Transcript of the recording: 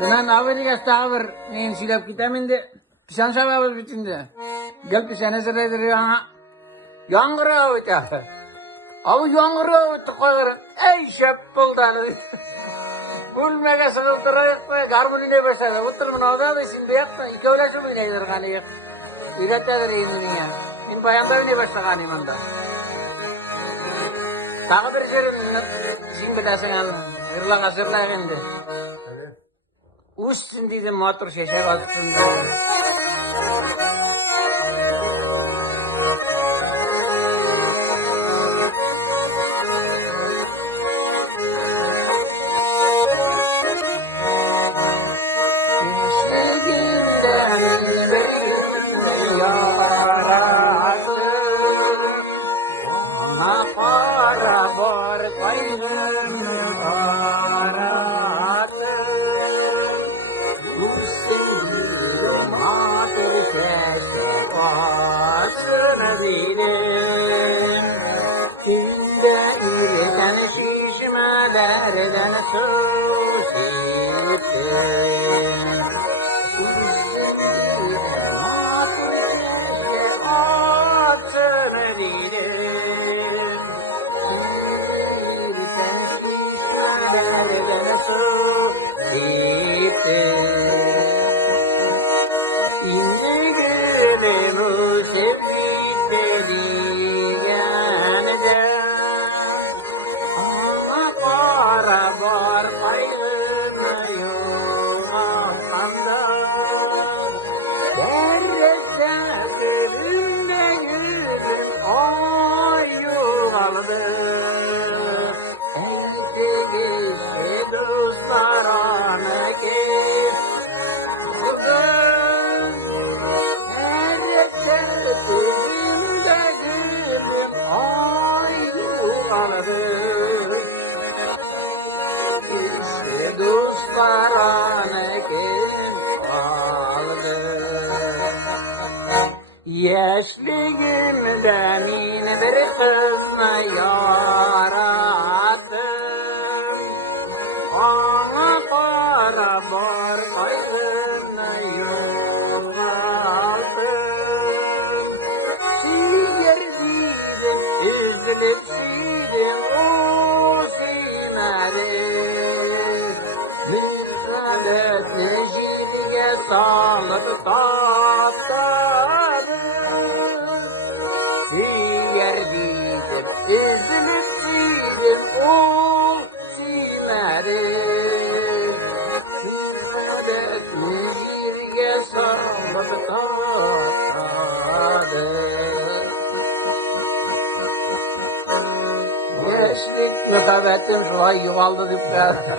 Ben Amerika tavır neyin silap gitemin de pisan sabahız bitinde. Gel pisan esereydir ya. Yangıra öte. Abi yangıra öte koyarım. Ey şep buldalı. Bulmega sıkıltırayık ve garmurine başladı. Oturmun oda ve şimdi yapma. İki öyle şu bineydir kanıyık. İlettedir iyinin ya. İn bayanda biney başlagan imanda. Tağı bir jerim işin bilesin alın. Irla kasırla evinde. Uçsun dedim motor şeşer atsın dedim. Şişmelerden Yaşlığımda min bir kızma yarattım. Ona para bar kaygını yoğalttım. Şiir dedim, üzülüp şiirim o simerim. Müsadet neciliğe salıp tatlarım. Üzülüp şiirim o simerim. Müsadet neciliğe salıp tatlarım. Gençlik müsabbetim şu ay yuvaldı dipler.